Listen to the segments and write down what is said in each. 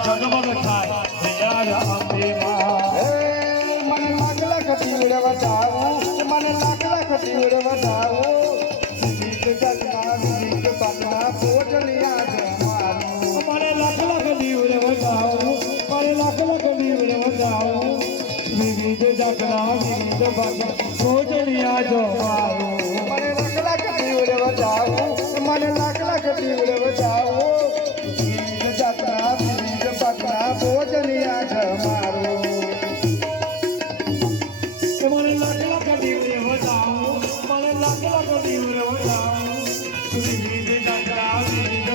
જગમગ થાય અંબે મને લાખ લાખ તીવડ વધાવું મને લાખ લાખ તીવડ વધાવું વિવિધ જગના વિવિધ પગના પોટલિયા જમાનું મને લાખ લાખ તીવડ વધાવું મને લાખ લાખ તીવડ વધાવું વિવિધ જગના વિવિધ પગના પોટલિયા જમાનું મને લાખ લાખ તીવડ વધાવું મને લાખ લાખ તીવડ વધાવું વિવિધ જગના વિવિધ પગના પોટલિયા જમાનું મને લાખ લાખ તીવડ વધાવું મને લાખ લાખ તીવડ વધાવું વિવિધ જગના વિવિધ પગના પોટલિયા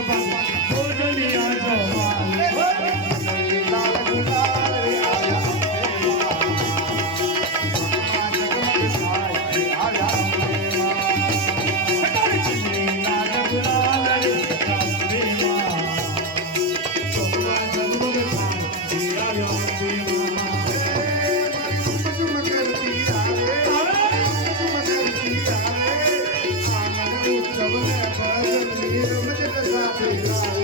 જમાનું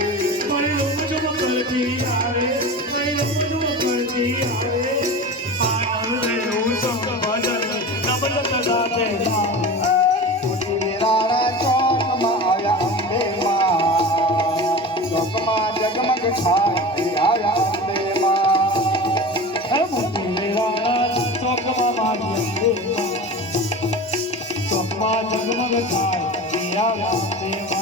જગમગ થાય